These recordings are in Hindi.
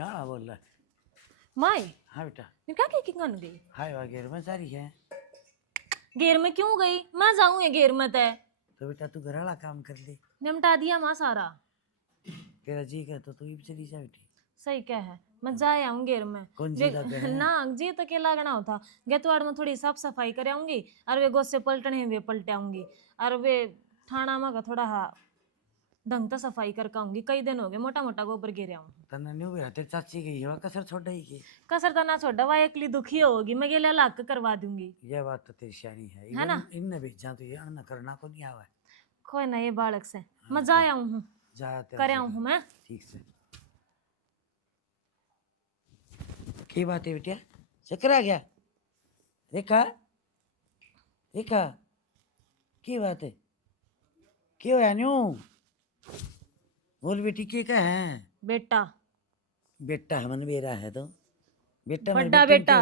क्या बोल रहा है? माई हाँ बेटा। मैं क्या की गन गई हाय वगैरह में सारी है। घेर में क्यों गई? मैं जाऊं ये घेर में तय तो बेटा तू घर वाला काम कर ले। निमटा दिया मां सारा। तेरा जी कर तो तू ही चली जा बेटी। सही क्या है, मैं जाए आऊं घेर में। कौन जी लगे है? ना जी तो के लागना होता गेतवाड़ में थोड़ी साफ सफाई कर आऊंगी और वे गोद से पलटने वे पलटे आऊंगी और वे ठाणा में का थोड़ा हा ढंग से सफाई कर आऊंगी। कई दिन हो गए मोटा मोटा गोबर गिरे आऊं। तना न्यू भी तेरी चाची गई है कसर छोड़ ही की। कसर तो ना छोड़ा वह एकली दुखी होगी, मैं गेले लाक करवा दूंगी। ये बात तो तेरी शानी है ना? इनने भेजा तो ये अन्न करना को नहीं आवा है। कोई ना ये बालक से मैं जा आऊं हूँ जा कर आऊं हूँ मैं। ठीक से। की बात है बेटिया? चक्कर आ गया? रेखा रेखा की बात है? क्यों है न्यू? बोल बेटी के क्या है? बेटा बेटा हमन बेरा है तो बेटा मैं बड़ा बेटा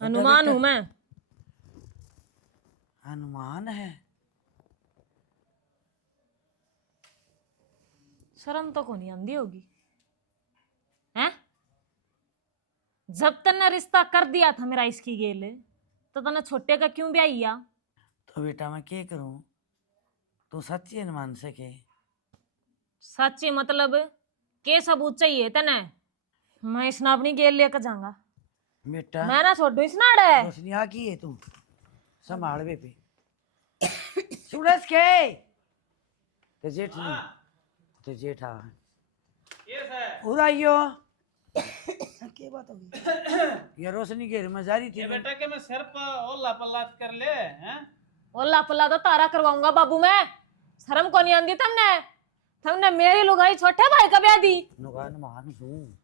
हनुमान हूं मैं। हनुमान है? शर्म तो को नहीं आंदी होगी हैं? जब तन्ने रिश्ता कर दिया था मेरा इसकी गेले तो तने छोटे का क्यों ब्याहिया? तो बेटा मैं क्या करूं? तू सच्ची हनुमान से के? सच्ची मतलब के सबूत चाहिए तने? मैं इसना अपनी गेल लेकर जाऊंगा। बेटा मैं ना छोड़ू इसना अड़े। रोशनी आ की है तू संभाल बे पे। सूरज के ते जेठ नहीं ते जेठा यस है उदाइयो क्या बात होगी? ये रोशनी के में जारी थी। ये बेटा के मैं सिर पर ओला पल्लात कर ले हैं। ओला पल्ला तो तारा करवाऊंगा बाबू मैं। शर्म को नहीं आंदी तुमने? तुमने मेरी लुगाई छोटे भाई का ब्याह दी। हनुमान सुन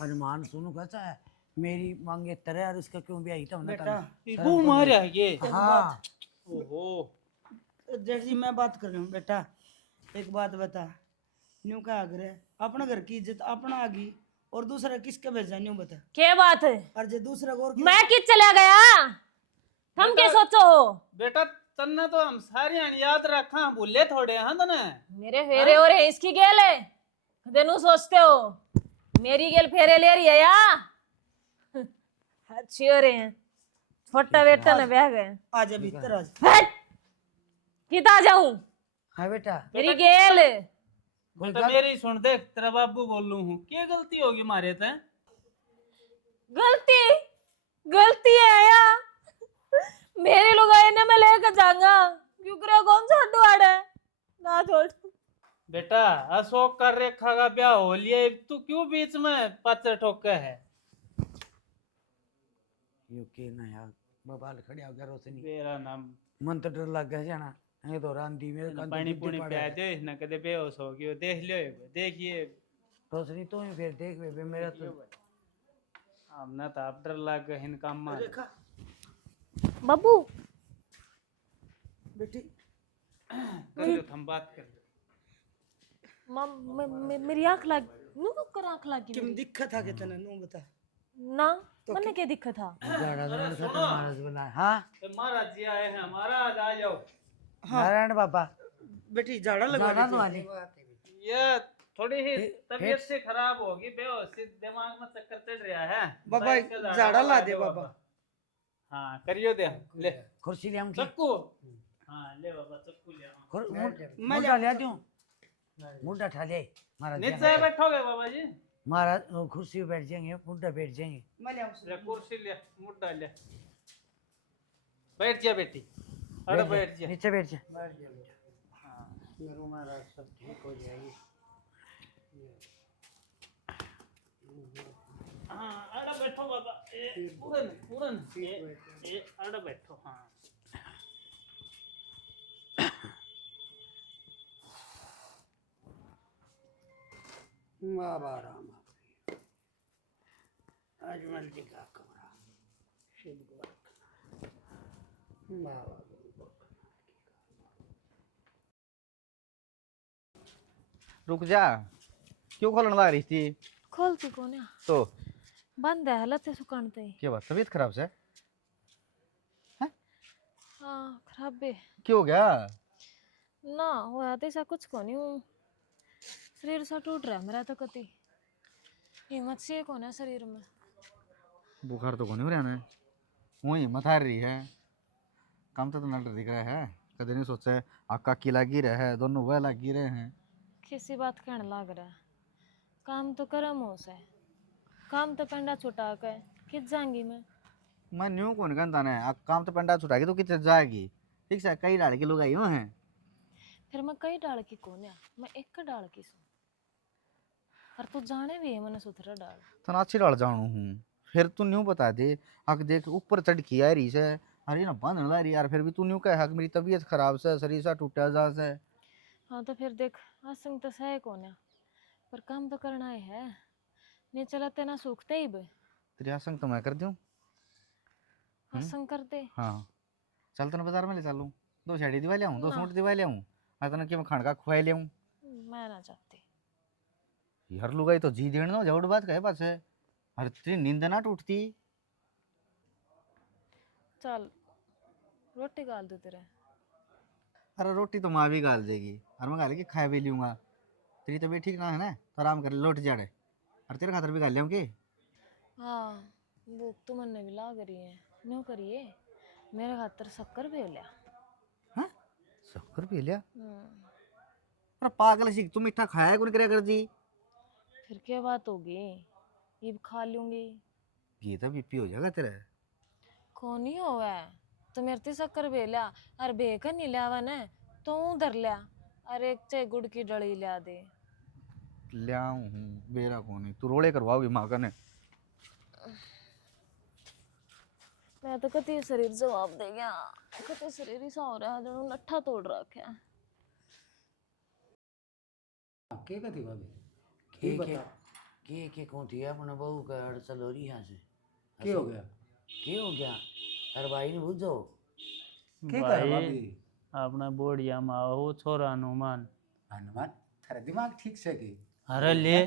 हनुमान सुनो कैसा है मेरी मांगे तरह और इसका क्यों ब्याह था बेटा वो मारा ये हाँ ओहो जेठ जी मैं बात कर रहा हूँ। बेटा एक बात बता, न्यू का आग्रह अपना घर की इज्जत अपना आगी और दूसरा किसका भेजा न्यू बता। क्या बात है? और जे दूसरा और मैं किस चला गया? तुम क्या सोचो हो? बेटा तन्ने तो हम सारी याद रखा भूले थोड़े हैं तने। मेरे फेरे हो रहे इसकी गेल है देनु सोचते हो मेरी गेल फेरे ले रही है या? अच्छी हो रहे हैं छोटा बेटा ने ब्याह गए। आज भीतर आज हट किता जाऊं हाँ बेटा मेरी गेल। बेटा मेरी सुन देख तेरा बाबू बोलू हूँ क्या गलती होगी मारे ते? गलती गलती है या? मेरे लोग आए ना मैं लेकर जाऊंगा क्यों करे कौन सा अड्डू है ना छोड़। बेटा अशोक का रेखा का ब्याह हो लिया तू क्यों बीच में पत्थर ठोका है? यो के ना यार बबाल खड़े हो गया रोशनी मेरा नाम मन तो डर लग गया जाना ये तो रांधी मेरे कान पानी पुनी पिया दे ना कदे बेहोश हो गयो देख लियो देखिए रोशनी तो ही फिर देख बे मेरा तो हमने तो अब डर लग गया इन काम में। रेखा बाबू बेटी कर लो हम बात कर लो। मेरी आंख लग नू कर आंख लगी किम मेरी। दिक्कत था कि तने न्यू बता। ना मैंने क्या दिक्कत था? जाड़ा तो खत्म महाराज बना हाँ महाराज जी आए हैं महाराज आ जाओ। नारायण बाबा बेटी झाड़ा लगा जाड़ा लेती तो है। वाली ये थोड़ी ही तबीयत से खराब होगी बेहोश दिमाग में चक्कर चढ़ रहा है। बाबा इसका झाड़ा ला दे बाबा। हाँ करियो दे ले कुर्सी ले आऊं चक्कू। हाँ ले बाबा चक्कू ले आओ। मुंडा ले दूं मुंडा ठा ले महाराज नीचे बैठोगे बाबा जी? महाराज कुर्सी पे बैठ जाएंगे मुंडा बैठ जाएंगे। मैं ले आऊं ले कुर्सी ले मुद्दा ले बैठ जा बेटी अरे बैठ जा नीचे बैठ जा। मेरू महाराज सब ठीक हो जाएगी। हाँ अरे बैठो बाबा पूरन पूरन ये अरे बैठो। हाँ बाबा राम अजमल जी का कमरा शिव बाबा रुक जा क्यों खोलने लग रही थी? खोलती कौन है? तो बंद है हालत है सुकानते ही। क्या बात तबीयत खराब से? हाँ खराब भी क्यों हो गया? ना हो तो ऐसा कुछ को नहीं हूँ शरीर सा टूट रहा है मेरा तो कति। हिम्मत से कौन है शरीर में। बुखार तो कोनी हो रहा है, वो हिम्मत हार रही है। काम तो नल दिख रहा है, कदे नहीं सोचा है आका की लगी रहे है, दोनों वह लगी रहे हैं। किसी बात कहने लग रहा है। काम तो करम हो से, काम तो पेंडा छुटा के कित जाऊंगी मैं न्यू कौन कहता ना, काम तो पंडा छुटा के तो कितने जाएगी। ठीक है, कई लड़के लोग आई हो हैं। फिर मैं कई डाल की कौन है, मैं एक डाल की सू। और तू जाने भी है मैंने सुथरा डाल। तो ना अच्छी डाल जाऊँ हूँ, फिर तू न्यू बता दे। हक देख ऊपर चढ़ की आ रही से, अरे ना बंद ना रही यार, फिर भी तू न्यू कह हक मेरी तबीयत खराब से, शरीर सा टूटा जा से। हाँ तो फिर देख, असंग तो सह कौन है, पर काम तो करना ही है। नहीं चलाते ना सूखते ही बे। तेरी आसंग तो मैं कर दूँ। असंग कर दे। हाँ चल, तो बाजार में ले चलूँ, 2 साड़ी दिवा ले आऊँ, 2 ना। सूट दिवा ले आऊँ, मैं तो कि खान का खुआ ले आऊँ। मैं ना चाहती। यार लुगाई तो जी देने दो, जवड़ बात कहे पास है। अरे तेरी नींद ना टूटती। चल रोटी गाल दो तेरे। अरे रोटी तो माँ भी गाल देगी, और मैं गाल के खा भी लूँगा। तेरी तबीयत ठीक ना है ना, तो आराम कर, लौट जाड़े। और तेरे खातर भी गाल ले की। हाँ भूख तो मन भी लाग रही है। न्यू करिए, मेरे खातर शक्कर भी लिया। हाँ शक्कर पी लिया। हम्म, अरे पागल सी, तू मीठा खाया कौन करे कर जी। फिर क्या बात होगी, ये भी खा लूंगी। ये तो बीपी हो जाएगा तेरा। कौन ही होवे, तो मेरे ते शक्कर भी लिया। अरे बेकर नहीं लिया वन तो उधर लिया। अरे एक चाय गुड़ की डली लिया दे। ले आऊँ हूँ बेरा को नहीं, तू रोड़े करवाओगी माँ का ने। मैं तो कति शरीर जवाब दे गया। कति शरीर ही सा हो रहा है जणू लट्ठा तोड़ रखे है। के कथी भाभी के बता के कौन थी अपने बहू का अड़चल हो रही यहाँ से। के हो गया के हो गया, अरे भाई ने बुझो। के कह भाई भाभी अपना बोर्डिया में आओ छोरा हनुमान। हनुमान थारा दिमाग ठीक से की अरे ले,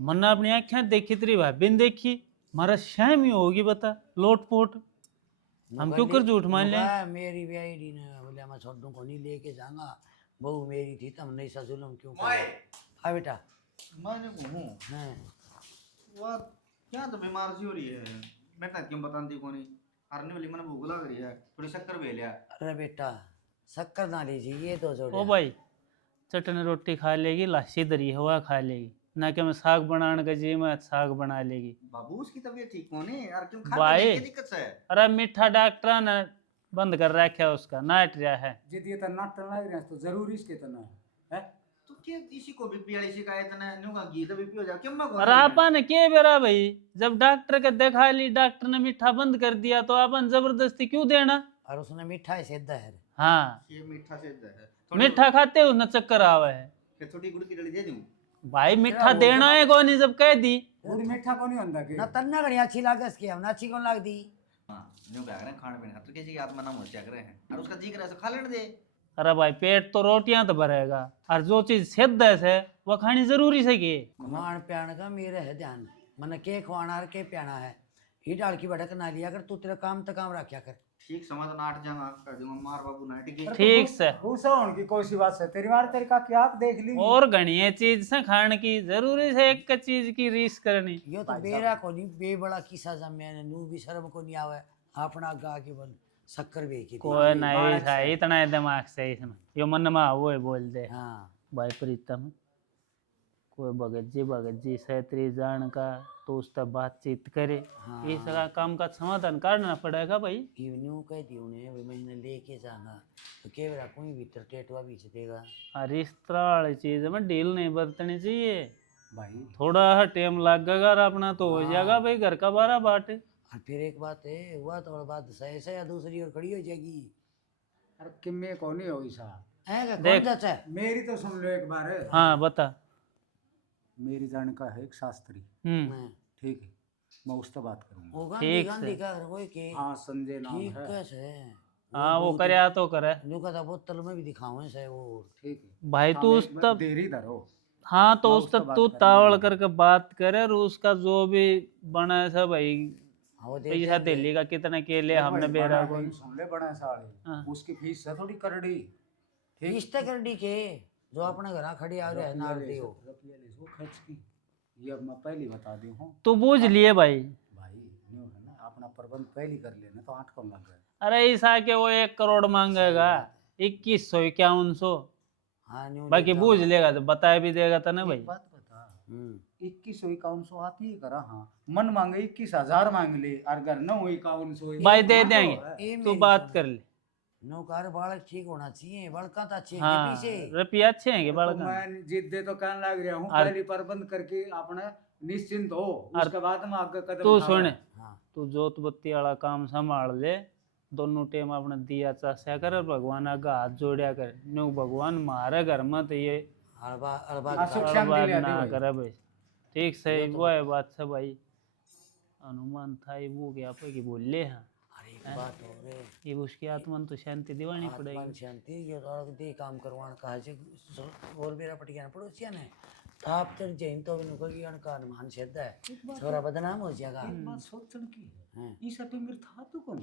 मन्ना अपनी आँखें देखी तेरी भाभी ने देखी, मारा शैम ही होगी बता लोटपोट। हम क्यों कर झूठ मान ले। मेरी ब्याही डी ने बोले मैं छोड़ दूं को नहीं लेके जाऊंगा, बहू मेरी थी तब नहीं सा जुल्म क्यों कर। हाँ बेटा। मैंने घूमू हाँ वो क्या तो बीमार सी हो रही है, मैं कहती क्यों बताती को नहीं। अरने वाली मैंने भूख लग रही है, थोड़ी शक्कर भी लिया। अरे बेटा शक्कर ना लीजिए, ये तो जोड़े। ओ भाई चटनी रोटी खा लेगी, लाशी दरी हवा खा लेगी, ना कि मैं साग बनाने का जी मैं साग बना लेगी। बाबू उसकी तबीयत ठीक होने यार, क्यों खा भाई लेने की दिक्कत है। अरे मीठा डॉक्टर ने बंद कर रखा उसका, नाट रहा है। जिद ये तो नाटन लग रहा है तो जरूरी इसके तो ना है तो क्या इसी को बीपी वाली शिकायत ना न्यू का घी तो बीपी हो जाए क्यों मैं और अपन के बेरा भाई, जब डॉक्टर के दिखा ली, डॉक्टर ने मीठा बंद कर दिया तो अपन जबरदस्ती क्यों देना। और उसने मीठा ही सेधा है। हाँ ये मीठा से है, मीठा खाते उसने चक्कर आवे है। फिर थोड़ी गुड़ की डली दे दूं। भाई मीठा देना है कौन जब कह दी। गुड़ मीठा को नहीं होता के ना तन्ना घड़ी अच्छी लागे इसकी, हम ना अच्छी कौन लाग दी। हाँ न्यू कह रहे हैं खाने पीने तो किसी की आत्मा ना मोर्चा कर रहे हैं, और उसका जी करे तो खा लेने दे। अरे भाई पेट तो रोटियां तो भरेगा, और जो चीज सिद्ध है वो खानी जरूरी से की। खान प्यान का मेरे है ध्यान, मन के खुआना और के प्याना है। ही डाल की भड़क ना लिया कर, तू तेरा काम तो काम रखा कर। ठीक समय तो नाट जाऊंगा, कर दूंगा मार बाबू नाट की। ठीक से गुस्सा होने की कोई सी बात से तेरी मार तेरी का क्या आप देख ली और घनी चीज से खाने की जरूरी से एक चीज की रीस करनी। यो तो बेरा को नहीं बे बड़ा किस्सा जम्या ने, नू भी शर्म को नहीं आवे अपना गा के बोल शक्कर बे की। कोई नहीं था इतना दिमाग से इसमें, यो मन में वो बोल दे। हाँ भाई प्रीतम कोई भगत जी से तेरी जान का तो उससे बातचीत करे। हाँ। इसका काम का समाधान करना पड़ेगा भाई। इवन्यू कह दी उन्हें भाई मैंने लेके जाना, तो केवरा कोई भीतर टेटवा बीच देगा। और इस तरह वाली चीज में डील नहीं बरतनी चाहिए। भाई थोड़ा टाइम लगेगा और अपना तो हो जाएगा भाई, घर का बारह बाटे। और फिर एक बात है, हुआ तो और बात सही से या दूसरी और खड़ी हो जाएगी। अरे किम्मे को नहीं होगी सा है क्या देख। कौन चाचा है? मेरी तो सुन लो एक बार हाँ बता। मेरी जान का है एक शास्त्री हाँ। ठीक है, मैं उससे बात करूंगा। वो गांधी ठीक गांधी से। का वही के हाँ संजय नाम ठीक है कैसे हाँ वो करे तो करे। न्यू का बोतल में भी दिखाऊं से वो। ठीक है भाई हाँ, तू मैं- उस मैं तब देरी धरो हाँ तो मैं उस उससे तब बात तू करूंगा। तावड़ करके बात करे, और उसका जो भी बना है सब भाई हाँ, वो दे पैसा देंगे। दिल्ली का कितने के लिए देखो हमने भाई, बेरा बड़ा को। है, सुन ले बड़ा साले हाँ। उसकी फीस है थोड़ी करड़ी ठीक फीस तक कर डी के जो अपने घर खड़ी आ रहे हैं नार दियो। रुपया ले वो खर्च की ये अब मैं पहले बता दी हूँ तू बूझ लिए भाई। भाई, न्यू है ना, अपना प्रबंध पहले कर लेना तो 8 कम लग गए। अरे ऐसा के वो 1 करोड़ मांगेगा, 2151। हाँ न्यू बाकी देता बूझ हूँ। लेगा तो बता भी देगा तो ना भाई। एक बात बता, हम्म, 2151 आती ही करा। हाँ, मन मांगे 21,000 मांग ले, और अगर 951 भाई दे ये देंगे, तू मेरी बात सुन। कर ले। नौकर बालक ठीक होना चाहिए, बड़का तो अच्छे हैं हाँ पीछे। रुपया अच्छे हैं कि तो बड़का। मैं जिद दे तो कहने लग रहा हूँ, और- पहले प्रबंध करके अपने निश्चिंत हो, और उसके बाद में आगे कदम तू उठाओ। सुन, हाँ तू जोत बत्ती वाला काम संभाल ले, दोनों टाइम अपने दिया चास्या कर और भगवान आगे हाथ जोड़िया कर। न्यू भगवान मारे घर में तो ये अरबा अरबा हाँ, सुख शांति बात ले आती ना भाई। करे भाई। ठीक सही ये तो वो है बात से भाई। हनुमान था ये वो क्या पे की बोल ले। हाँ अरे एक बात हो गई, ये उसकी आत्मा तो शांति दिवानी आत्मा पड़ेगी। शांति ये तो दे काम करवान कहा से और मेरा पटिया ने पड़ोसिया ने थाप तर जैन तो भी नुको की का अनुमान सिद्ध है, छोरा बदनाम हो जाएगा। एक बात सोचने की है, हाँ। इस अटेंगर था तो कौन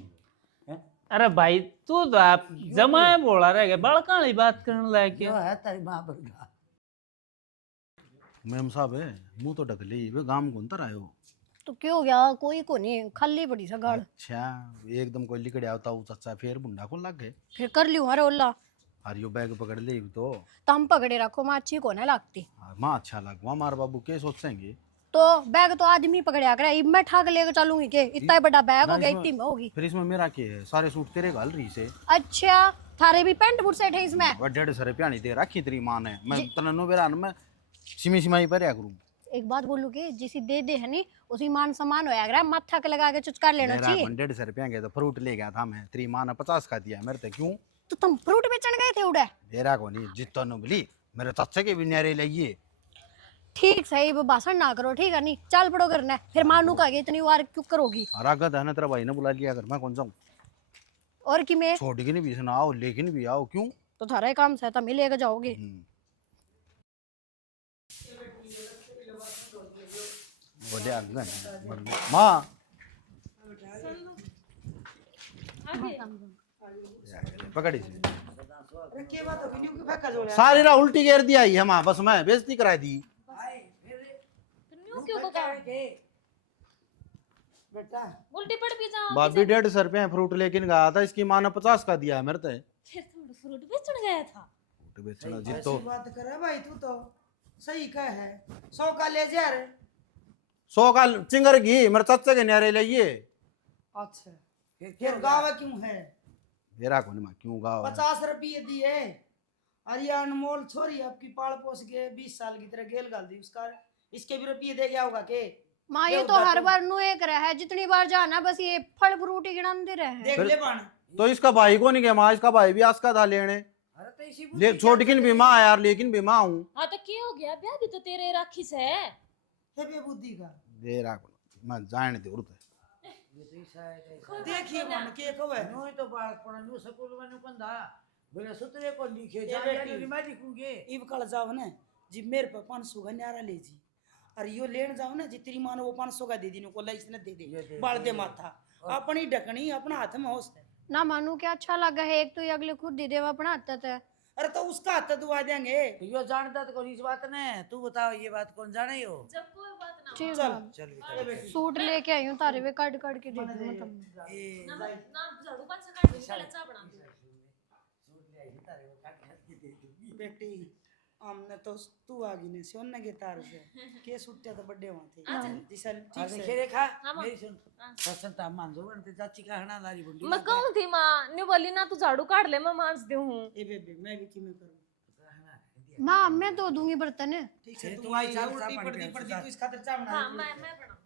है? अरे भाई तू तो आप जमाए बोला रह गए, बड़का वाली बात करने लायक यो क्या। है तेरी माँ बरगा। मैम साहब है मुंह तो ढक ली वे गांव कौन तर आयो। तो क्यों गया कोई को नहीं खाली पड़ी सा गाड़ अच्छा एकदम कोई लिकड़ आवता हूँ चाचा फिर बुंडा को लग गए। फिर कर लियो अरे ओला और यो बैग पकड़ ले तो तम पकड़े रखो माँ अच्छी को ना लगती माँ अच्छा लगवा हमारे बाबू के सोचेंगे। तो बैग तो आदमी पकड़िया करे इब मैं ठाक लेकर चलूंगी के इतना बड़ा बैग हो ना, गया इसमें- इतनी में होगी। फिर इसमें मेरा क्या है सारे सूट तेरे घाल रही से अच्छा थारे भी पैंट बूट सेट है इसमें। और 150 प्याणी दे रखी तेरी माँ ने मैं तननो बेरा में सिमी सिमाई पर करूँ। एक बात बोलू के जिसी दे दे है नी उसी मान सम्मान होया करे माथा के लगा के चुचकार लेना चाहिए। 150 रुपया के तो फ्रूट ले गया था मैं तेरी माँ ने 50 का दिया मेरे तो क्यों तो तुम फ्रूट बेचने गए थे उड़े। मेरा को नहीं जितना नो बोली मेरे चाचा के भी न्यारे लइए। ठीक सही वो भाषण ना करो ठीक है नी चल पड़ो करना फिर मानू का इतनी बार क्यों करोगी। रागत है ना तेरा भाई ने बुला लिया अगर मैं कौन जाऊँ और कि मैं छोड़ के भी सुना आओ लेकिन भी आओ क्यों। तो थारा ही काम से तभी लेकर जाओगे। बोले आगे माँ पकड़ी से अरे क्या बात हो गई, न्यू क्यों फेंका जोड़ा? सारी रा उल्टी घेर दिया ही है माँ बस मैं बेइज्जती करा दी। क्यों बका बेटा उल्टी पड़ भी जाओ। भाभी 150 रुपया फ्रूट लेकिन गया था इसकी माँ ने 50 का दिया है मेरे तो फिर थोड़ा फ्रूट बेचने गया था। फ्रूट बेचना ऐसी जितो बात कर रहा भाई, तू तो सही कह है। 100 का ले जा रे। 100 का चिंगर घी मेरे चाचा के न्यारे लइए। अच्छा फिर गावा क्यों है? मेरा को नहीं क्यों गाओ 50 रुपये दिए और ये अनमोल छोरी आपकी पाल पोस के 20 साल की तरह गेल गाल दी उसका, इसके भी रुपये दे गया होगा के? माँ ये ये तो उधर हर तो- बार नु एक रहा है जितनी बार जाना बस ये फल फ्रूट ही गिनाते रहे हैं। देख ले बन। तो इसका भाई को नहीं गया माँ इसका भाई भी आज का था लेने अरे तो इसी ले छोड़ किन भी माँ यार लेकिन भी माँ हूँ। हाँ तो क्या हो गया ब्याह भी तो तेरे राखी से है। हे बेबुद्धि का मेरा को मैं जाने दे उड़ता ये तो ऐसा है देखिए बन के कवे नो तो बालक पढ़ा नो स्कूल में नो कंधा बोले सुतरे को लिखे ये जा बेटी। मैं लिखूंगे। इब कल जाओ ना जी मेरे पे 500 का न्यारा ले जी और यो लेन जाओ ना जी तेरी माँ ने वो 500 का दे दी को इसने दे ये दे दे बाल दे दे। माथा अपनी ढकनी अपना हाथ में होश है। ना मानू क्या अच्छा लगा है एक तो ये अगले खुद दे देवा अपना आता था। अरे तो उसका हाथ दुआ देंगे। तो यो जानता तो कौन इस बात ने तू बताओ ये बात कौन जाने यो। जब कोई बात ना ठीक चल है चल ए बेटी सूट लेके आई हूँ तारे वे काट काट के दे दूँ मतलब। ए ना झाड़ू पांच से काट पहले चाय बना दो। सूट ले आई तारे वो काट काट के दे दूंगी। बेटी हमने तो तू आगी ने सोन के तार से के सुट्टे तो बड़े हुआ थे जी सर ठीक अरे से खेरे खा हाँ, माँ। मेरी सुन पसंद मान जो बनते चाची का हना लारी बुंडी मैं कहूँ थी माँ ने बोली ना तू झाड़ू काट ले मैं मांस दूँ। ए बेबे मैं भी किमें करूं? माँ मैं तो दूंगी बर्तन है। ठीक है ये तू तू आई आई चाल उल्टी सामान पड़ती पे पड़ती साथ। तू इस खातिर चाय बना हाँ दे। मैं बनाऊँ।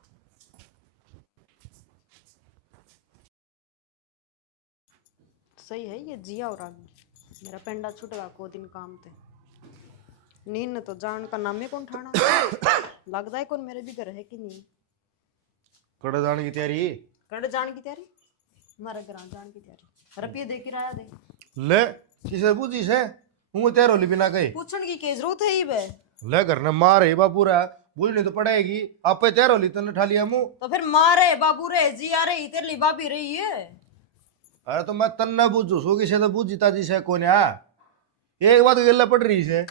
सही है ये जिया और आगे मेरा पेंडा छुटेगा को दिन काम थे नींद ने तो जान का नाम ही कौन ठाना लगता है कौन मेरे भी घर है कि नहीं। कड़े जाने की तैयारी कड़ जान की तैयारी हमारे घर जान की तैयारी रुपये दे के राया दे ले किसे पूछी से हूँ तेरो ली बिना कही पूछने की क्या जरूरत है ही बे ले घर ने मार है बापूरा बुझनी तो पड़ेगी आपे तेरो ली तने ठा लिया मुंह। तो फिर मारे बाबू रे जी आ रही तेरे लिए भाभी रही है। अरे तो मैं तन्ना बुझू सो किसे तो बुझी ताजी से कोने आ एक बात गल्ला पड़ रही से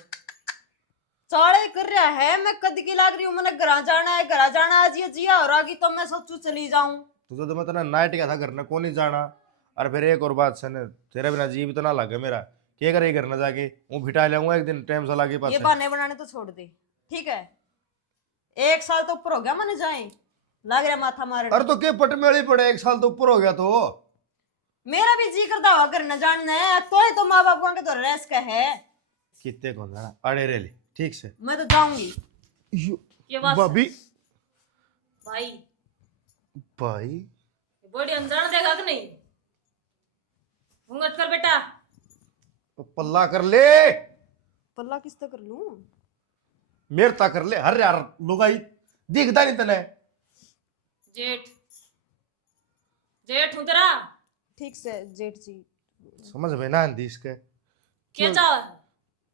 चाले कर रहा है, मैं कद की लाग रही हूँ, मैंने घर जाना है, घर जाना आज ये जिया हो रहा कि तो मैं सोचू चली जाऊं। तो मैं तना नाइट गया था घर ने कौन नहीं जाना। और फिर एक और बात सने, तेरा बिना जी भी तो ना लगे मेरा, क्या करे घर ना जाके वो भिटा लाऊंगा एक दिन टाइम से लागे पास ये बहाने बनाने तो छोड़ दे, ठीक है? 1 साल तो ऊपर हो गया मैंने जाए, लग रहा माथा मारने। अरे तो के पट में अड़ी पड़े, 1 साल तो ऊपर हो गया। तो मेरा भी जी करता हुआ घर न जानना है, तो ही तो माँ बाप के तो रेस का है। कितने कौन जाना अड़े रे ले, ठीक से मैं तो जाऊंगी। ये बात भाभी। भाई भाई बॉडी अनजान देगा कि नहीं? घूंघट कर बेटा। पल्ला कर ले, पल्ला किस तरह कर लूं? मेरे ता कर ले। हर यार लुगाई दिखता नहीं तने। जेठ जेठ हूं तेरा। ठीक से जेठ जी। समझ में ना आंदी इसके क्या चाह है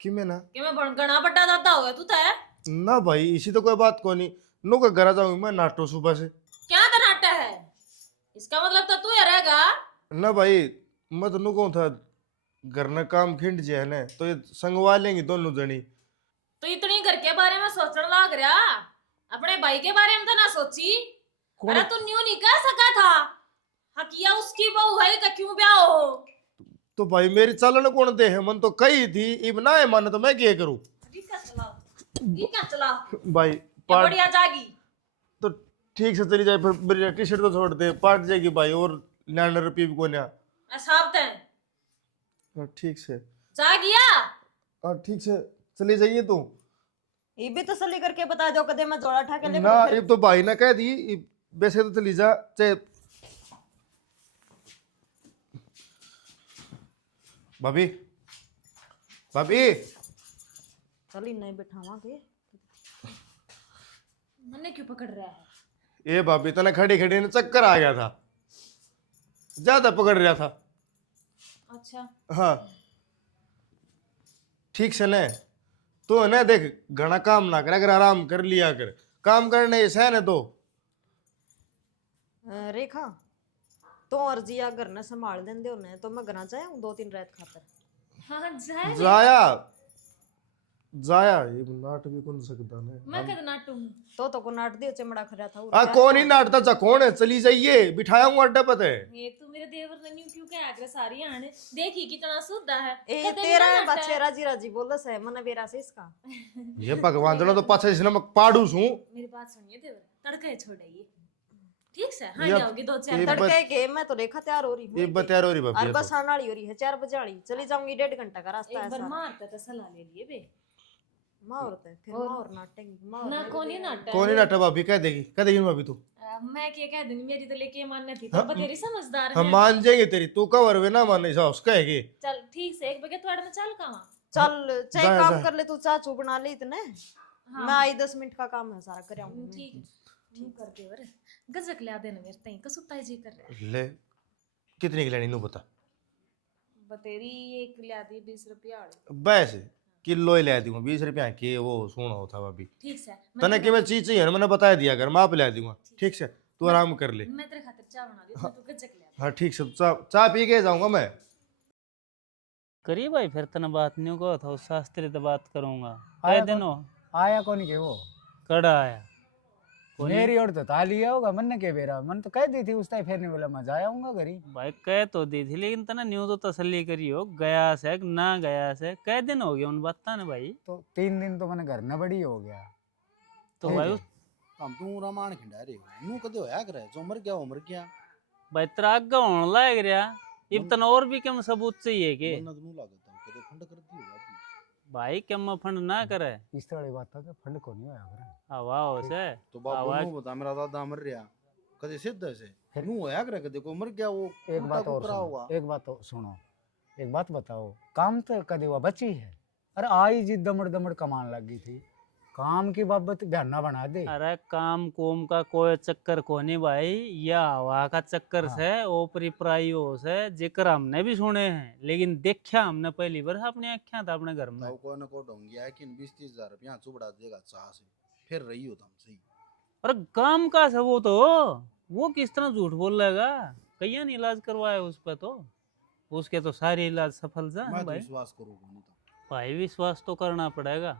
कि मैं ना कि मैं गणा बट्टा दादा हो गया तू तो है? ना भाई इसी तो कोई बात को नहीं। नु का घर जाऊंगी मैं नाटो सुबह से। क्या नाटा है? इसका मतलब तो तू ही रहेगा। ना भाई मैं तो नु कहूं था घर में काम खिंड जे है ने तो ये संगवा लेंगी दोनों जनी। तो इतनी घर के बारे में सोचने लग रहा, अपने भाई के बारे में तो ना सोची। अरे तू न्यू नहीं कह सका था हाँ किया उसकी बहू है का क्यों ब्याह हो? तो भाई मेरी चलन कौन दे है, मन तो कही थी इब ना है मन तो मैं क्या करूं। ठीक है चला भाई ये बढ़िया जागी। तो ठीक से चली जाए, फिर मेरी टी शर्ट तो छोड़ दे, पाट जाएगी भाई। और 99 रुपये भी कोने। साहब है ठीक से जागिया। ठीक से चली जाइए तू। ये भी तो सली करके बता दो, कदे मैं जोड़ा ठा के ले ना ये तो भाई ना कह दी वैसे तो चली जा चाहे। भाभी भाभी चली नहीं बैठावा के। मैंने क्यों पकड़ रहा है? ये भाभी तने खड़ी खड़ी ने चक्कर आ गया था, ज्यादा पकड़ रहा था। अच्छा हाँ ठीक से ने तो ना देख घना काम ना कर, अगर आराम कर लिया कर। काम करने से है तो रेखा तो और जिया घर ने संभाल देंदे होने तो मैं घर जाया हूं 2-3 रात खातर। हाँ जाए जाया जाया ये नाट भी कौन सकता ने। मैं कद नाटू तो को नाट दियो चमड़ा खरा था। आ कौन ही नाटता चा कौन है, चली जाइए बिठाया हूँ अड्डे पते। ये तू मेरे देवर ने न्यू क्यों कह आकर सारी आने देखी कितना शुद्ध है। ए कदे भी तेरा ना नाटा बच्चे है। राजी राजी बोल से मन बेरा से इसका। ये भगवान जना तो पाछे इसने मैं पाड़ू हूँ। मेरी बात सुनिए देवर तड़के छोड़िए ठीक से। हाँ ये- जाओगी 2-4 ये तड़के के मैं तो रेखा तैयार हो रही ये हूं। बत्यार हो रही और भाभी बस आने वाली हो रही है 4 बजे वाली, चली जाऊंगी 1.5 घंटा का रास्ता है एक बार सारा। मारता तो सलाह ले लिए बे। माँ औरत है फिर और- माँ और नाटेंगी माँ और ना मेरे कौन ही देवर। नाटा कौन ही नाटा भाभी कह देगी भाभी तू। मैं क्या कह दूंगी, मेरी तो लेके मानना थी तो हाँ, बतेरी समझदार हम है। मान जाएंगे तेरी, तू कवर वे ना माने सा उसका है कि चल ठीक से 1 बजे थोड़ा में चल कहाँ। चल चाहे जा, काम जा। कर ले तू, चाह चू बना ले इतने। हाँ। मैं आई 10 मिनट का काम है सारा कर आऊंगी। ठीक ठीक कर दे और गजक ला देना मेरे तई कसुता जी कर रहा है। ले कितनी की लेनी नू बता। बतेरी एक ला दी 20 रुपया वाली। बस किलो ही ले दूंगा 20 रुपया की वो सोना होता भाभी। ठीक से तने कि मैं चीज चाहिए ना मैंने बता दिया कर, माप ले दूंगा। ठीक से तू आराम कर ले। मैं तेरे खातिर चाय बना दी तू गजक ला। हाँ ठीक से चाय पी के जाऊंगा मैं। करी भाई फिर तने बात नहीं को था उस शास्त्री से बात करूंगा। आया कह देनो आया कौन के वो कड़ा आया कोनी? मेरी ओर तो ताली होगा मन ने के बेरा मन तो कह दी थी उस टाइम फेरने वाला मजा आया हूँगा घरी। भाई कह तो दी थी लेकिन तना न्यू तो तसल्ली करी हो गया से कि ना गया से कह दिन हो गया उन बता ना भाई। तो 3 दिन तो मैंने घर न बड़ी हो गया। तो भाई हम तू रामायण खिंडा रे नू कदे होया करे जो मर गया वो मर गया। भाई तेरा आगे होने लग रहा इब तना और भी कम सबूत चाहिए के मन नू लागत है कदे खंड कर दी होगा भाई कम फंड ना करे। इस वाली बात था कि फंड को नहीं होया करे। हवा हो से तो बाबू आवाज- नू बता मेरा दादा मर रहा कदे सिद्ध से नू होया करे कदे को मर गया वो एक बात और कुकरा सुनो, हुआ। एक बात और सुनो, एक बात बताओ काम तो कदे हुआ बची है। अरे आई जी दमड़ दमड़ कमान लग गई थी, काम की बाबत बहाना बना दे। अरे काम कोम का कोई चक्कर को नहीं भाई, या हवा का चक्कर हाँ। से ओपरी प्राइयो से जिक्र हमने भी सुने हैं लेकिन देखा हमने पहली बार अपनी आँखें था अपने घर में। तो को न को ढोंगी है कि 20-30 हजार रुपया चुबड़ा देगा चाह से फिर रही हो तुम सही। अरे काम का सब वो किस तरह झूठ बोल लेगा, कहीं नहीं इलाज करवाया उस पर तो उसके तो सारे इलाज सफल जा मैं तो भाई। विश्वास करूंगा नहीं तो भाई विश्वास तो करना पड़ेगा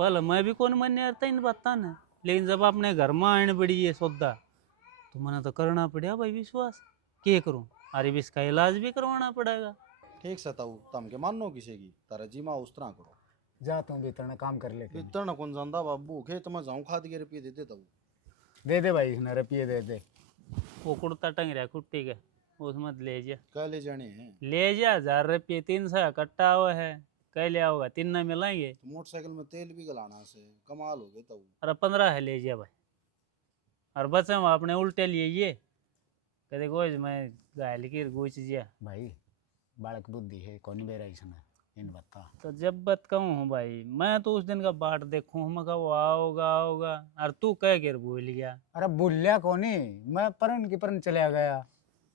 पहले मैं भी कौन मन यार इन बाता ने, लेकिन जब अपने घर में आने पड़ी ये सौदा तो मैंने तो करना पड़ा भाई विश्वास। क्या करूं, अरे भी इसका इलाज भी करवाना पड़ेगा। ठीक से ताऊ तम के मानो किसी की तारा जीमा उस तरह करो। जा तुम भी इतना काम कर ले। इतना कौन जानदा बाबू, खेत में जाऊं खाद के रुपये दे दे ताऊ। दे दे भाई, इसने रुपये दे दे। वो कुर्ता टंग रहा कुट्टी का, उसमें ले जा। क्या ले जाने हैं? ले जा, 1000 रुपये 300 कट्टा हुआ है, कह लिया होगा 3 न मिलाएंगे। तो मोटरसाइकिल में तेल भी गलाना से कमाल हो गए ताऊ। अरे 15 है, ले जा भाई। और बस हम अपने उल्टे लिए ये कहते गोज मैं गायल की गोच जिया भाई बालक बुद्धि है, कौन बेरा इसने इन बता। तो जब बात कहूँ हूँ भाई, मैं तो उस दिन का बाट देखूँ, मैं कहा वो आओगा आओगा, और तू कह के भूल गया। अरे बुल्ल्या कोनी, मैं परन की परन चला गया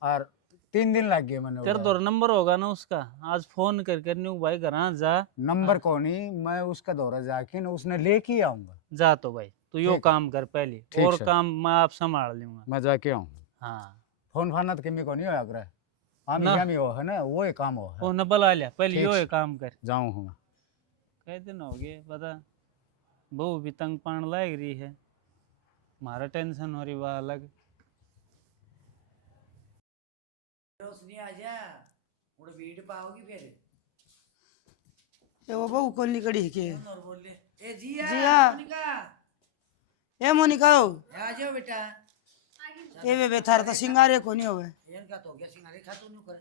और 3 दिन लग गए मैंने। तेरा दौर नंबर होगा ना उसका, आज फोन कर न्यू भाई घर जा। नंबर कोनी, मैं उसका दौरा जाके न उसने लेके आऊंगा। जा तो भाई तू यो काम कर पहले, ठीक और है। काम मैं आप संभाल लूंगा। मैं जाके आऊँ। हाँ फोन फाना तो किमी को नहीं होया करे, आमी ना। जामी हो है ना, वो ही काम हो वो है। न बला लिया पहले, ठीक यो से। है काम कर। जाऊँ हूँ। कई दिन हो गए बता, बहू भी तंग पान लग रही है, हमारा टेंशन हो रही वह अलग। रोशनी आ जा, उड़ भीड़ पाओगी फिर। ये वो बहू कौन निकड़ी के? और बोल ले, ए जिया, जिया। मोनिका, ए मोनिका हो, आ जाओ बेटा। ए वे बेथार तो सिंगारे को नहीं होवे। इनका तो हो गया सिंगारे खा तू नहीं कर,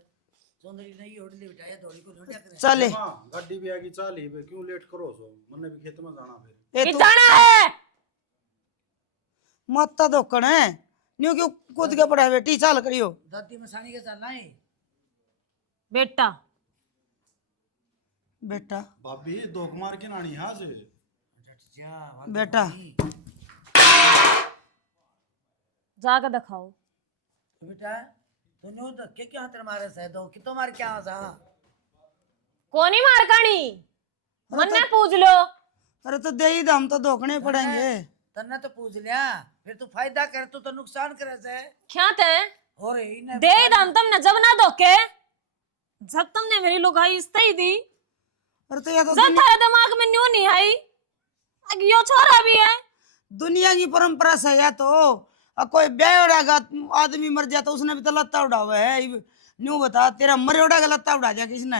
सुंदरी नहीं उड़ ले बेटा, ये दौड़ी को लोटा करे। चले गाड़ी भी आगी चाली बे, क्यों लेट करो सो, मन्ने भी खेत में जाना फिर। ए तू जाना है मत्ता धोकण है, न्यू क्यों कूद के पड़ा है बेटी, चाल करियो। दादी मसानी के चलना है बेटा। बेटा भाभी धोख मार के नानी यहाँ से। जा बेटा जाकर दिखाओ। बेटा तूने धक्के क्यों हाथ मारे से दो कि तो मार क्या सा? कोनी मार कानी, मन्ने पूछ लो। अरे तो दे ही दम तो धोकने पड़ेंगे। तन्ने तो पूछ लिया, फिर तू फायदा करे तो नुकसान करे से। क्या थे और ही ने दे दाम तुमने जब ना धोके, जब तुमने मेरी लुगाई इस्ते ही दी, अरे तो ये तो जब तेरे दिमाग में न्यू नहीं आई, अब यो छोरा भी है। दुनिया की परंपरा से या तो कोई बेवड़ा आदमी मर जाता उसने भी तो लत्ता उड़ावा है। न्यू बता, तेरा मरोड़ा का लत्ता उड़ा दिया किसने?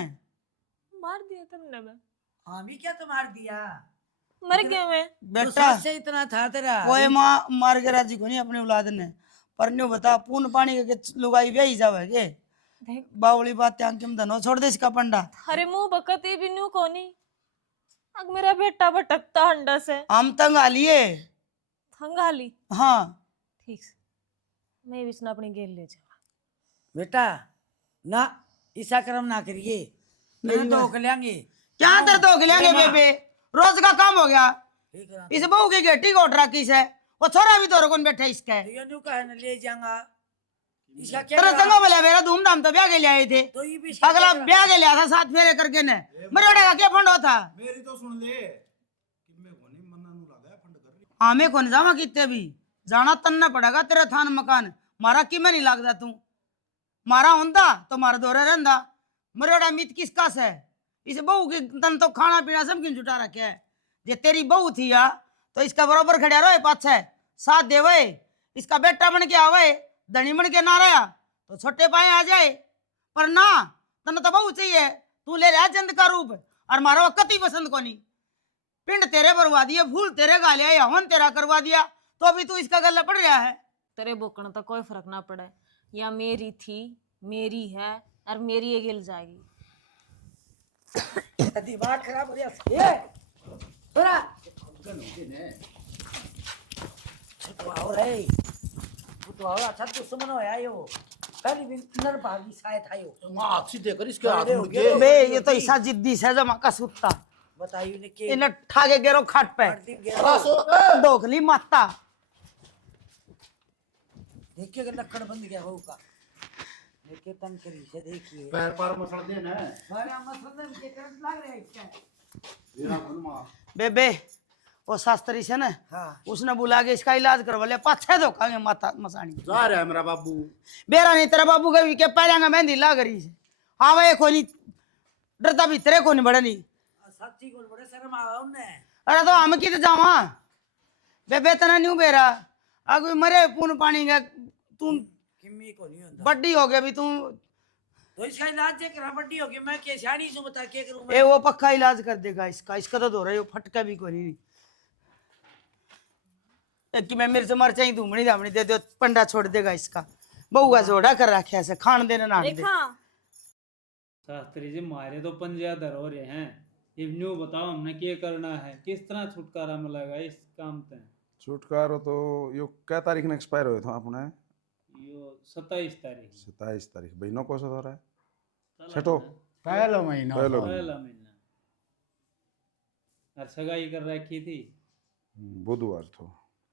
मार दिया तुमने। मैं हाँ भी क्या तो मार दिया, मर गया मैं। बेटा से इतना था तेरा। कोई माँ मार के राजी को नहीं अपनी औलाद ने, पर न्यू बता पून पानी के लुगाई ब्याही जावे के बावली बात अंकिम धनो छोड़ दे इसका पंडा। अरे मुंह बकती भी न्यू कोनी, अब मेरा बेटा भटकता हंडा से। हम तंग आ लिए। थंगाली हाँ ठीक से, मैं भी इसने अपनी गेल ले जा। बेटा ना ऐसा कर्म ना करिए, मेरे तो लेंगे। क्या तेरे तो गिलेंगे बेबे, रोज का काम हो गया। इस बहू की गेटी कोट रखी है, वो छोरा भी तो कौन बैठा इसका? ये न्यू कहा न ले जाऊंगा, इसका क्या तेरा संगा बोला मेरा धूमधाम तो ब्याह के लिए आए थे, तो ये भी अगला ब्याह के लिया था 7 फेरे करके ने। मरोड़े का क्या फंड होता? मेरी तो सुन ले कि मैं कोनी मन्ना नु लगा फंड कर रही। हमें कौन जावा कितने भी जाना तन्ना पड़ेगा, तेरा थान मकान मारा कि मैं नहीं लगता तू मारा होंदा तो मारा दौरे रहंदा। मरोड़ा मित किसका से? इस बहू की तन तो खाना पीना सब क्यों जुटा रखे है? जे तेरी बहू थी या तो इसका बराबर खड़ा रहो पाछे साथ देवे, इसका बेटा बन के आवे, धनी बन के ना रहा तो छोटे पाए आ जाए, पर ना तन तो बहू चाहिए। तू ले रहा जंद का रूप और मारा कति पसंद को नहीं। पिंड तेरे बरवा दिए, फूल तेरे गा लिया, हवन तेरा करवा दिया, तो अभी तू इसका गला पड़ रहा है। तेरे बोकण तो कोई फर्क ना पड़े, या मेरी थी मेरी है और मेरी ये गिल जाएगी। दिमाग खराब हो गया ये थोड़ा छुटवाओ रे, छुटवाओ। अच्छा तू सुमनो है यो पहली भी नर भागी शायद आयो मां अच्छी देखकर इसके हाथ मुड़ के। बे ये तो ऐसा जिद्दी से जमा का सुत्ता बताइयो ने के इन्हें ठाके गेरो खाट पे डोकली माता। देखिए कि लक्कड़ बंद गया होगा, देखिए तंग करी से देखिए पैर पार मसल दे ना मारा मसलन के करंट लग रहा है इसका। मेरा मन मां बेबे वो शास्त्री से ना, हाँ उसने बुला के इसका इलाज करवा ले, पाछे धोखांगे माता मसानी। जा रहा है मेरा बाबू। बेरा नहीं तेरा बाबू के पैरांगा मेहंदी लाग रही है। हाँ भाई कोई नहीं डरता भी तेरे को नहीं बड़ा नहीं। सच्ची को बड़े शर्म आवा उन्हें। अरे तो हम कित जावा बेबे तना न्यू बेरा अग मरे पून पानी का तुम किम्मी को नहीं होता बड्डी हो गया भी तुम तो इसका इलाज जे करा बड्डी हो गई मैं के शानी सु बता के करूं ए वो पक्का इलाज कर देगा इसका तो दो रहे हो फटका भी कोई नहीं एक कि मैं मेरे से मर चाहिए धूमनी धामनी दे दो पंडा छोड़ देगा इसका बहू का जोड़ा कर रखे ऐसे खान देना ना दे देखा शास्त्री जी मारे तो पंजा धर हो रहे हैं। ये न्यू बताओ हमने क्या करना है, किस तरह छुटकारा मिलेगा इस काम से। छुटकारो तो यो क्या तारीख ने एक्सपायर हुए थे अपने? यो 27 तारीख 27 तारीख। बहनों को से हो रहा है चला छठो ना। पहला महीना पहला था। पहला महीना और सगाई कर रखी थी। बुधवार तो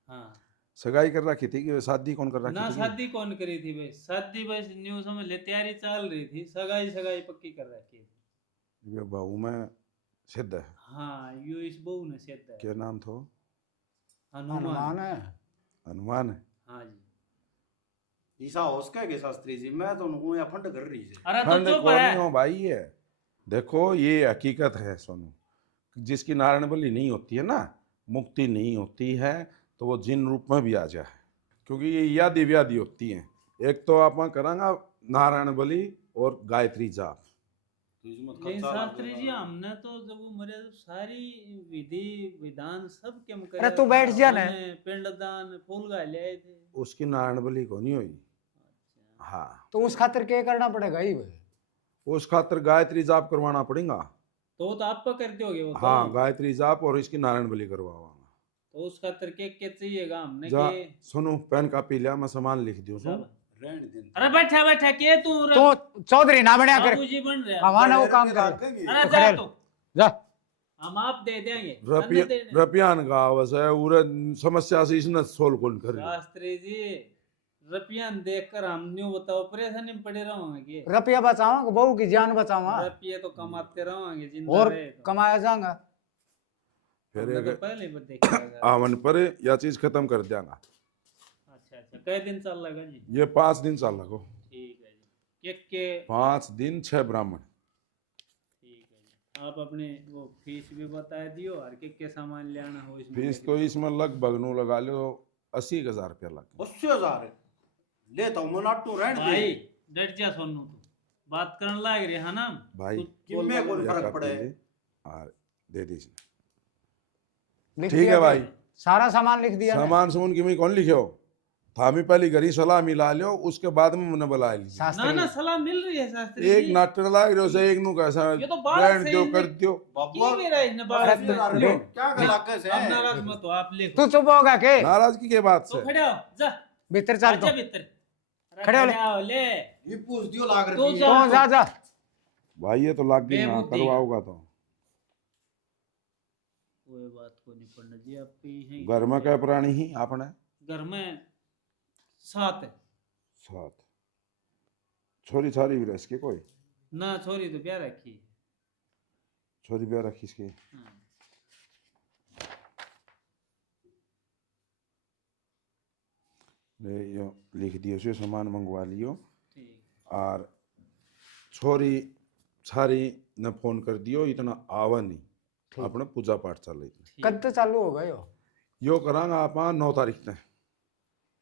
हाँ सगाई कर रखी थी कि शादी कौन कर रखी ना थी? शादी कौन करी थी भाई, शादी बस न्यू समझ ले तैयारी चल रही थी, सगाई सगाई पक्की कर रखी थी। ये बहू में सिद्ध है। हाँ यो इस बहू ने सिद्ध है। क्या नाम था? हनुमान हनुमान। है। हनुमान है। हाँ जी। ईसा होश के शास्त्री जी मैं तो उनको यहाँ फंड कर रही है। अरे तो खंड चुप कौन है। हो भाई है। देखो ये हकीकत है सोनू, जिसकी नारायण बलि नहीं होती है ना, मुक्ति नहीं होती है, तो वो जिन रूप में भी आ जाए, क्योंकि ये यादी व्याधि होती है। एक तो आप करांगा नारायण बलि और गायत्री जाप। लेकिन शास्त्री जी हमने तो जब वो मरे तो सारी विधि विधान सब के हम अरे तू बैठ जा ना। पिंडदान फूल गा ले थे। उसकी नारायण बलि को नहीं हुई। हाँ तो उस खातिर क्या करना पड़ेगा ही भाई? उस खातिर गायत्री जाप करवाना पड़ेगा। तो आप पर करते होगे वो तो। हाँ गायत्री जाप और इसकी नारायण बलि करवाऊंगा। तो उस खातिर के चाहिएगा हमने जा के। सुनो पेन कापी लिया, मैं सामान लिख दूं सुन। अरे बैठा बैठा के तू तो चौधरी ना बनया कर, बाबूजी बन रहे हैं। कमाना वो काम कर। अरे तो जा खड़े तू, जा। हम आप दे देंगे। रपियान गाँव से उरे समस्या से इसने सोल कौन कर रही। शास्त्री जी रपियान देखकर हम न्यू बताओ परेशानी में पड़े रहोगे। रुपया बचावा बहू की जान बचावा रपिये तो कमाते रहोगे जिंदा और रहे तो। कमाया जाएगा। फिर हमने तो एक पहले ही देखा। आवन पर यह चीज खत्म कर देंगा। अच्छा अच्छा कई दिन चल लगा जी? ये 5 दिन चल लगो। ठीक है जी। के 5 दिन 6 ब्राह्मण। ठीक है जी। आप अपने वो फीस भी बता दियो और के सामान ले आना हो इसमें। फीस तो इसमें लगभग नु लगा लो 80,000 रुपया लग। 80,000 ले तो मनाटू रहने दे भाई डट जा सोनू तू बात करने लग रही है ना भाई किम्मे को यह फर्क कापी पड़े। ले और दे दीजिए। लिख ठीक दिया है क्या? भाई। सारा सामान लिख दिया ना? सामान सुमन की मैं कौन लिखे हो? थामी पहली घरी सलाह मिला लियो, उसके बाद में मैंने बुला ली। ना शास्त्री ना सलाह मिल रही है शास्त्री एक जी। नाटक लाग रहे हो से एक नु कैसा ये तो बात बैंड सही दो है। कर दियो। की मेरा इसने बात अरे में। तो ले, क्या गलाके से अब नाराज मत हो आप लिखो। तू चुप होगा के? नाराजगी के बात तो से खड़े हो जा भीतर चल आजा तो। भीतर। अरे खड़े हो ले। हो ले। ये पूछ दियो लाग तू रही जा। है। तो जा जा। भाई ये तो लाग गई ना बेबुद्धि। करवाओगा तो। कोई बात को नहीं पंडित जी आप ही हैं। घर में क्या प्राणी ही आपने? घर में 7 है। 7 छोरी छारी भी रह कोई? ना छोरी तो प्यार रखी। छोरी ब्याह रखी इसकी। हाँ। ले यो लिख दियो से सामान मंगवा लियो ठीक। और छोरी छारी ने फोन कर दियो इतना आवा नहीं अपने पूजा पाठ चल रही थी। कद तो चालू होगा यो करांगा आप 9 तारीख ने।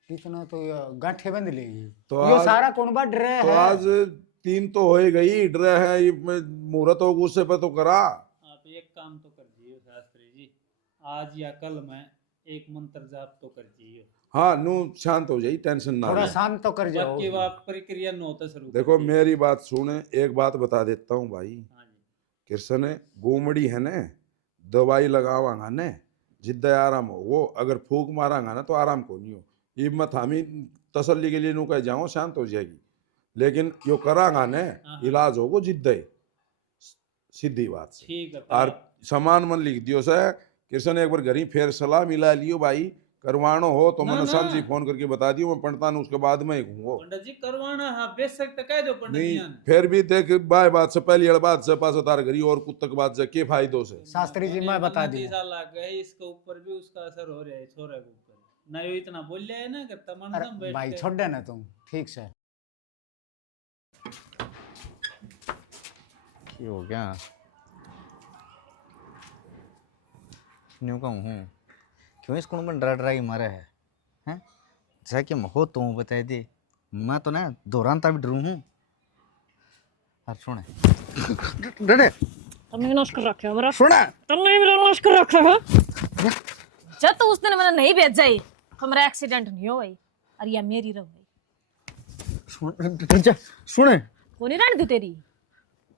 इतना तो ये गांठे बंद लेगी तो यो आज सारा कुनबा डरे तो है। आज 3 तो हो ही गई डरे है ये मुहूर्त होगा उससे पे तो करा। आप एक काम तो कर दियो शास्त्री जी, आज या कल में एक मंत्र जाप तो कर दियो। हाँ नु शांत हो जाई टेंशन ना थोड़ा ले। शांत तो कर जाओ। बाकी बात प्रक्रिया नो तो शुरू देखो कर दियो। मेरी बात सुने, एक बात बता देता हूँ भाई। हाँ जी। कृष्ण गोमड़ी है ने दवाई लगावांगा ने जिद्दा आराम हो, वो अगर फूक मारांगा ना तो आराम को नहीं हो। ये मत हामी तसल्ली के लिए नु कह जाओ शांत हो जाएगी, लेकिन यो करांगा ने हाँ। इलाज होगो जिद्दा ही सीधी बात से। ठीक है। और सामान मन लिख दियो से कृष्ण एक बार घरी फिर सलाह मिला लियो भाई करवानो हो तो ना, मैंने ना। समझी फोन करके बता दियो मैं पढ़ता उसके बाद में ही घूंगो पंडित जी करवाना है बेशक तो कह दो पंडित जी नहीं। ने। फिर भी देख बाय बात से पहली बात से पास तार घरी और कुत्तक बात से के फायदों से। शास्त्री जी मैं बता दी। लग गए इसके ऊपर भी उसका असर हो रहा है छोरे के ऊपर। ना यो इतना बोल लिया है ना करता मन अरे दम बैठ भाई के। छोड़ देना तुम ठीक से। ये हो गया न्यू कहूँ हूँ क्यों इसको में डरा डरा ही मारा है हैं जैसा कि हो तो बता दे मैं तो ना दौरान तभी डरू हूँ और सुने डरे तुमने नाश कर रखा है मेरा, सुने तुमने मेरा नाश कर रखा है। जब तो उस दिन मैंने नहीं भेजा ही तो मेरा एक्सीडेंट नहीं हो भाई, और या मेरी रह भाई। सुने कौन रहने दूं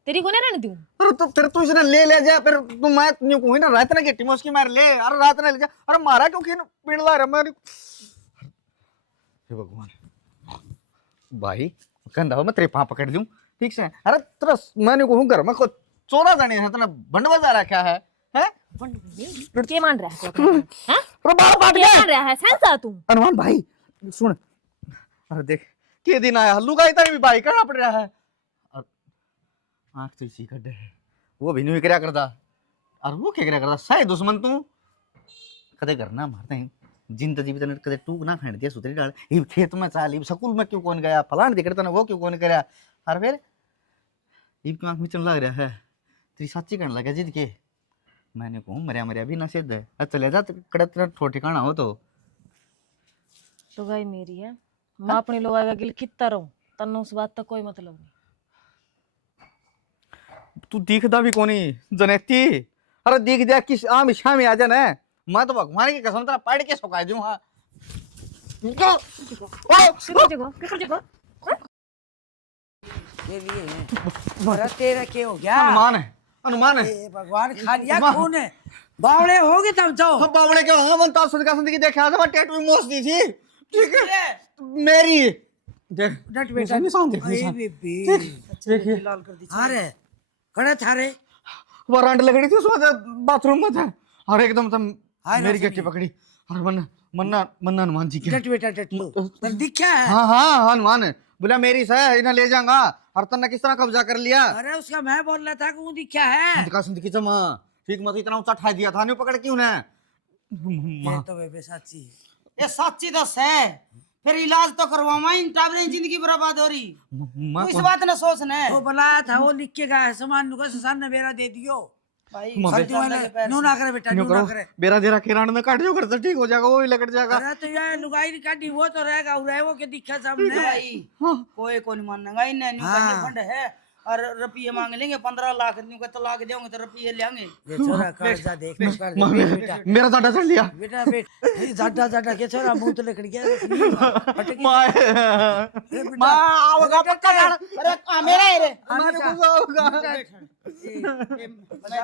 तेरी कौन रहने दूं? अरे तो तेरे तो इसने ले जा फिर तू मैं न्यू कहूँ ना रात ना गेटी मस्की मार ले अरे रात ना ले जा अरे मारा क्यों खीन पिंड ला रहा मैं हे भगवान भाई कहता हो मैं तेरे पाँव पकड़ दूं ठीक से अरे तेरा मैंने कहूँ घर में को चोरा जाने है तेरा बंड बजा रखा है हैं क्या मान रहा है तू? हाँ? अरे बाल बात क्या मान रहा है सेंसा तू? अनुमान भाई सुन अरे देख के दिन आया लुगाई तारी भी भाई करना पड़ रहा है आँख तो इसी का डर है वो भी नहीं क्या करता और वो क्या करता शायद दुश्मन तू कदे करना मारते हैं जिन तजीब तने कदे टूक ना खाने दिया सुतरी डाल ये खेत में चाली सकूल में क्यों कौन गया फलान दिख रहा था वो क्यों कौन कराया और फिर ये क्यों आँख में चल लग रहा है तेरी सच्ची करने लगा जिद के मैंने कहूँ मरिया मरिया भी नसीब है चले जा कड़क ठोठ ठिकाना हो तो लुगाई मेरी है, मैं अपनी लुगाई का गिल कितना रहूं तन्ने उस बात का कोई मतलब नहीं। तू दिखदा भी कोनी जनेती अरे दिख दिया किस आम शाम आ जाना मैं तो भगवान की कसम तेरा पढ़ के सुखा दूं हां के लिए है तेरा क्या हो गया? अनुमान है ए भगवान खा लिया खून है बावड़े हो गए तब तो हम बावड़े के हां मन तो सुनका जिंदगी देखा था टैटू मोस दी थी ठीक है मेरी देख डट बेटा निशान देख निशान देखिए लाल कर दी अरे कड़े थारे वारंट लगड़ी थी उसमें बाथरूम में था और एकदम तुम मेरी गट्टी पकड़ी और मन्ना हनुमान जी के डट बेटा डट लो पर दिखा है हाँ हनुमान बोला मेरी से इन्हें ले जाऊंगा और तन्ने किस तरह कब्जा कर लिया अरे उसका मैं बोल रहा था कि वो दिखा है दिखा सुन दिखी जमा ठीक मत इतना ऊंचा ठा दिया था नहीं पकड़ क्यों ने ये तो बेबे सच्ची ये सच्ची दस है फिर इलाज तो करवाऊंगा इन टाबरे जिंदगी बर्बाद हो रही तू इस बात न सोच ने वो बुलाया था वो लिख के गया है सामान नुका सुसान ने बेरा दे दियो भाई नो ना करे बेटा नो ना करे बेरा देरा किरान में काट जो कर ठीक हो जाएगा वो भी लकड़ जाएगा अरे तो यार लुगाई काटी वो तो रहेगा वो रहेगा के दिखा सामने भाई कोई कौन मानेगा इन्हें न्यू करने फंड है और रुपये मांग लेंगे 15 लाख न्यू का तलाक देंगे तो रुपये लेंगे ये छोरा कर्जा देख बेटा मेरा ज्यादा चल लिया बेटा ज्यादा ज्यादा के छोरा मुंह तो लकड़ गया मां आओगा पक्का अरे मेरा है रे माने को होगा मैं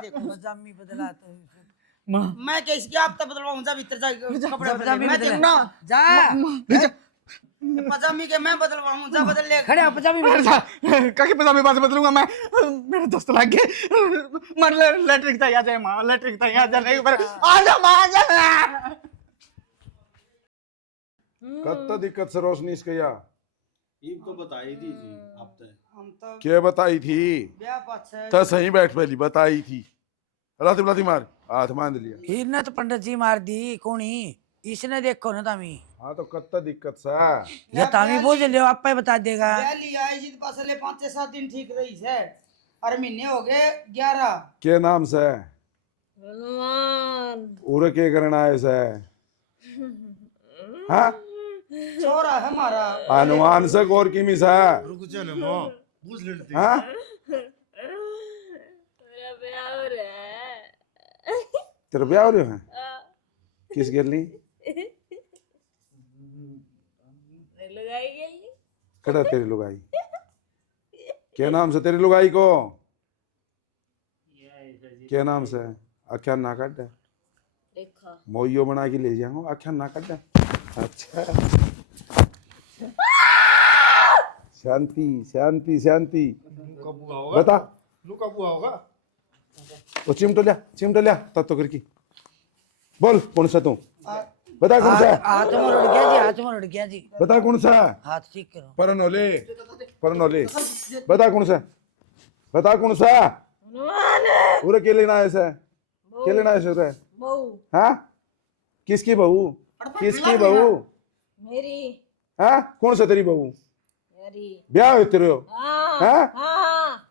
देखो पजामी बदला तो मैं क्या इसकी आप तब बदलवाऊं जा भीतर जा कपड़े पजामी मैं बदला ना जा पजामी के मैं बदलवाऊं जा बदल ले खड़े पजामी बदला काकी पजामी बात बदलूंगा मैं मेरे दोस्त लग गए मर लैट्रिक था आ जाए मां लैट्रिक था आ जाने पर आ जा मां आ जा कत्ता दिक्कत से रोशनी इसके या ये तो बताई थी जी आप तो हम तो क्या बताई थी ब्याह पाछे तो सही बैठ पहली बताई थी राती बुलाती मार हाथ मान लिया इन्हें तो पंडित जी मार दी कोनी इसने देखो ना तामी हाँ तो कत्ता दिक्कत सा ये तामी बोझ लियो आप पे बता देगा ब्याह लिया है जित पास ले 5-7 दिन ठीक रही है और महीने हो गए 11 के नाम से हनुमान उरे के करना है से हाँ छोरा है हमारा हनुमान से गौर की मिसा रुक जा ना मां बुझ लेते हाँ मेरा ब्याह हो रहा है। तेरा ब्याह हो रहा है किस गिरली लगाई गई कड़ा तेरी लुगाई क्या नाम से तेरी लुगाई को क्या नाम से आख्यान ना काट देखा मोइयो बना के ले जाऊंगा आख्यान ना काट अच्छा शांति शांति शांति कबू होगा बता लू कबू होगा वो चिमटो लिया तब तो करकी बोल कौन सा तू बता कौन सा हाथ में उड़ गया जी हाथ में उड़ गया जी बता कौन सा हाथ ठीक करो परनोले बता कौन सा पूरे के लेना है सर के लेना है सर हाँ किसकी बहू मेरी हाँ कौन सा तेरी बहू मेरी ब्याह हो तेरे हाँ हाँ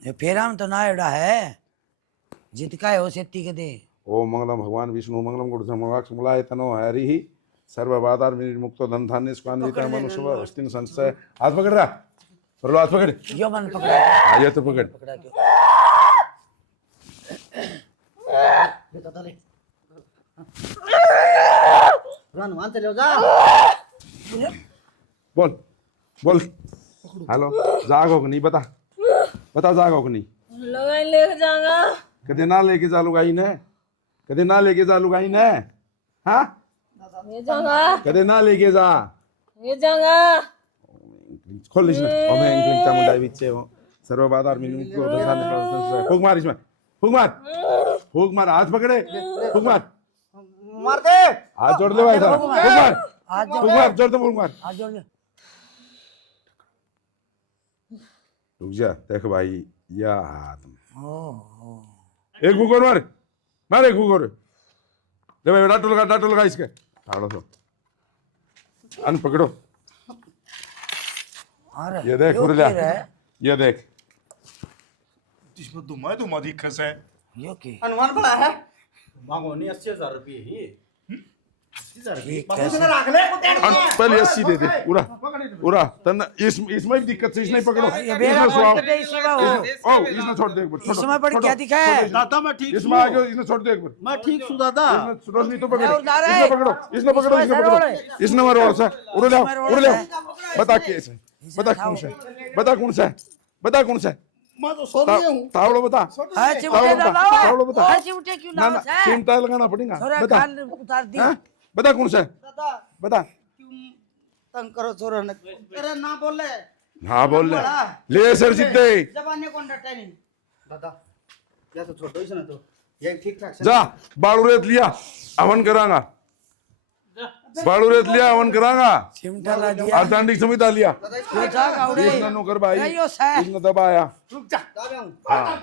ये फेरा में तो ना एड़ा है जित का है वो सेती के दे ओम मंगलम भगवान विष्णु मंगलम गुण समलाय तनो हरि सर्वबाधार मुक्तो धन धान्य स्वान्विता मनुष्य वस्तिन संशय। हाथ पकड़ रहा लो, हाथ पकड़। यो मन पकड़ा दो, हाँ ये तो पकड़। पकड़ा दो। मान चले जा। बोल बोल। हेलो, जागो कि नहीं? बता बता, जागो कि नहीं? लुगाई लेके जाऊंगा। कदे ना लेके जा लुगाई ने, कदे ना लेके जा लुगाई ने। हाँ ये जाऊंगा, कदे ना लेके जा। ये जाऊंगा। खोल इसमें। ओमे इंग्लिश मुंडाई बिचे हो सर्वबाधार मुक्तो धन धान्य। फूक मार इसमें, फूक मार, फूक मार। हाथ पकड़े, फूक मार, मार दे। हाथ जोड़ ले भाई साहब। फूक मार, हाथ फूक मार, जोड़ दे, फूक मार। हाथ जोड़ ले। रुक जा, देख भाई या हाथ में ओ एक फूक और मार, मार एक फूक और। ले भाई डाटो लगा इसके। ठाड़ो तो अन पकड़ो। अरे ये देख यो मुरलिया, क्या है? ये देख। इसमें तुम अधिक खस है। यो की अनुमान बड़ा है। मांगो नहीं 80,000 रुपये ही। ठीक उसने रख ले को तेरे पहले 80 दे दे पूरा पूरा। तन इसमें भी दिक्कत से इसने पकड़ो। ये बेरा इसमें सुहाओ। पकड़ दे इसमें हो। ओ इसने छोड़ दे एक बार। इसमें पर क्या दिखा है? दादा मैं ठीक इसमें आ गयो, इसने छोड़ दे एक बार। मैं ठीक हूं दादा। इसने रोशनी तो पकड़ो, मैं उतार है। इसने पकड़ो, इसने पकड़ो, इसने पकड़ो। इसने मारो और से उड़ ले, उड़ ले। बता कैसे, बता कौन से, बता कौन से, बता कौन से। मैं तो सो रही हूं। तावड़ो बता, हाँ चिमटे तावड़ो डालो। तावड़ो बता। हाँ चिमटे क्यों ना डालो? ना चिमटा लगाना पड़ेगा। थोड़ा बता, कान उतार दी। हाँ? बता कौन से, दादा बता। क्यों तंग करो छोरा ने? तेरे ना बोले हाँ बोल ले सर जिद्दे। जबाने कौन डटे नहीं। दादा या तो छोड़ो इसने तो ये ठीक ठाक से। जा बाड़ू रेत लिया, हवन करांगा। बाड़ू रेत लिया, हवन करांगा। चिमटा ला दिया। अर्धांडिक समिता लिया। यो जा गाउडे। इसने नौकर भाई, यो से। इसने दबाया। रुक जा। दाबे हूं। हाँ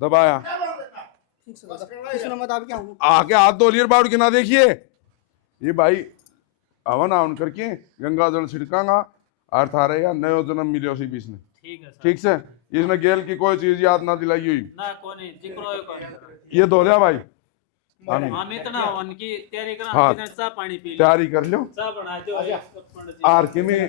दबाया। ठीक से दादा। इसने मैं दाब क्या हूं। आके हाथ धो लिए बाड़ू के ना देखिए। ये भाई हवन आवन करके गंगा जल छिड़कांगा। अर्थ आ रहेगा नयो जन्म मिले उसी बीच में। ठीक है सर। ठीक से इसने गेल की कोई चीज याद ना दिलाई हुई। ना कोनी जिक्रो है कोनी। ये धो लिया भाई। हम इतना उनकी तैयारी करा, हाँ। चाय पानी पी ले। तैयारी कर लो। चाय बना दो। आर के में